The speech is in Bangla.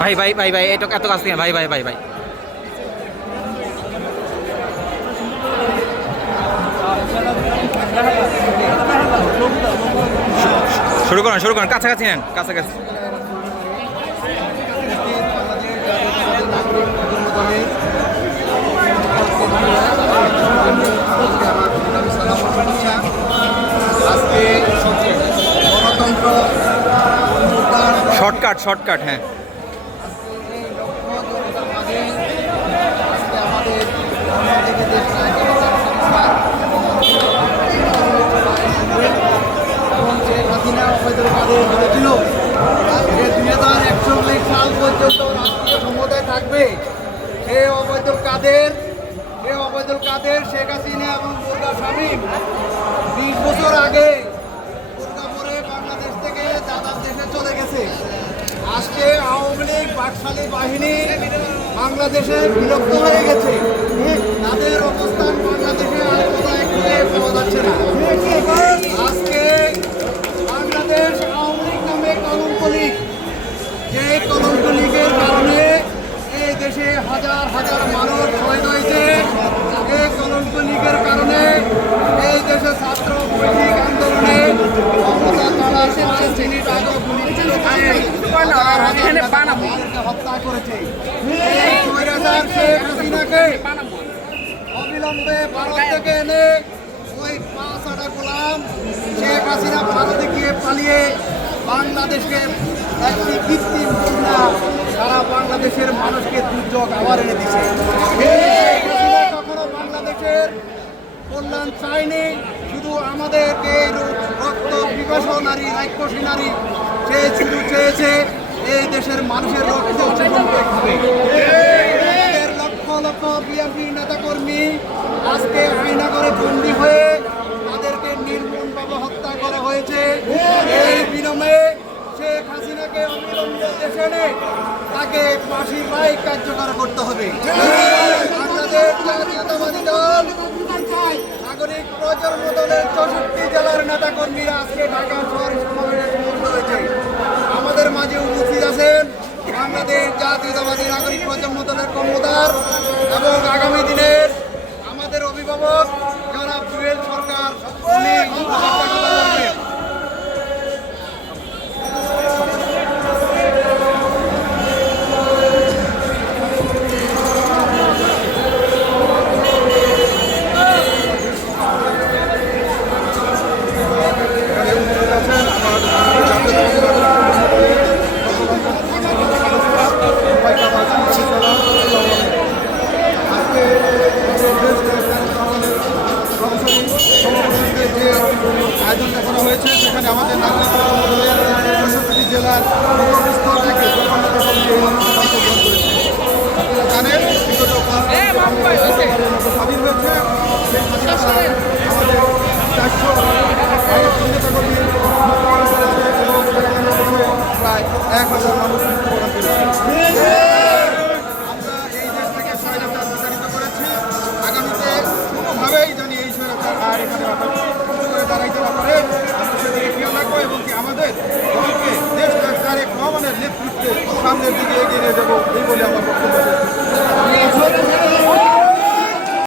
ভাই ভাই ভাই ভাই এটা এত কাছ থেকে ভাই ভাই ভাই ভাই শুরু করুন কাছাকাছি নেন কাছাকাছি। শর্টকাট হ্যাঁ। সাল পর্যন্ত রাষ্ট্রীয় ক্ষমতায় থাকবে এই ওবায়দুল কাদের, শেখ হাসিনা এবং দুর্গা শামীম 20 বছর আগে বোরকা পরে বাংলাদেশ থেকে দাদার দেশে চলে গেছে। আজকে আওয়ামী লীগ বাকশালী বাহিনী বাংলাদেশে বিলুপ্ত হয়ে গেছে। তাদের অবস্থান বাংলাদেশে আর কোথায় খুঁজে পাওয়া যাচ্ছে না। আজকে বাংলাদেশ আওয়ামী লীগ নামে কলঙ্ক লীগ, যে কলঙ্ক লীগের কারণে এই দেশে হাজার হাজার মানুষ শহীদ হয়েছে। এই কলঙ্ক লীগের কারণে এই দেশে ছাত্র বৈদিক আন্দোলনে হত্যা করেছে। শেখ হাসিনাকে অবিলম্বে ভারত থেকে এনে ওই 5 আটা গোলাম শেখ হাসিনা ভারতে গিয়ে পালিয়ে বাংলাদেশকে একটি কৃত্রিম বন্যা সারা বাংলাদেশের মানুষকে দুর্যোগ আবার এনে দিছে। কখনো বাংলাদেশের কল্যাণ চায়নি, শুধু আমাদেরকে রক্ত পিপাসু নারী রাক্ষসী নারী সে শুধু চেয়েছে এই দেশের মানুষের রক্ত জীবন হবে। লক্ষ লক্ষ বিএনপি নেতাকর্মী আজকে আয়নাগরে বন্দী হয়ে তাদেরকে নির্মমভাবে হত্যা করা হয়েছে। এই বিনিময়ে শেখ হাসিনাকে অবিলম্বে দেশে এনে তাকে ফাঁসি রায় কার্যকর করতে হবে। বাংলাদেশ জাতীয়তাবাদী দল নাগরিক প্রজন্ম দলের 64 জেলার নেতাকর্মীরা আজকে ঢাকা শহরে সমাবেশে সমবেত হয়েছে। আমাদের মাঝে উপস্থিত আছেন বাংলাদেশ জাতীয়তাবাদী নাগরিক প্রজন্ম দলের কর্মদার এবং আগামী দিনের আমাদের অভিভাবক জনাব জুয়েল সরকার। আয়োজনটা করা হয়েছে, সেখানে আমাদের নাগরিক জেলার স্তর থেকে অংশগ্রহণ করেছে। আপনারা জানেন বিগত স্বাধীন হয়েছে আমাদের 400 প্রায় 1000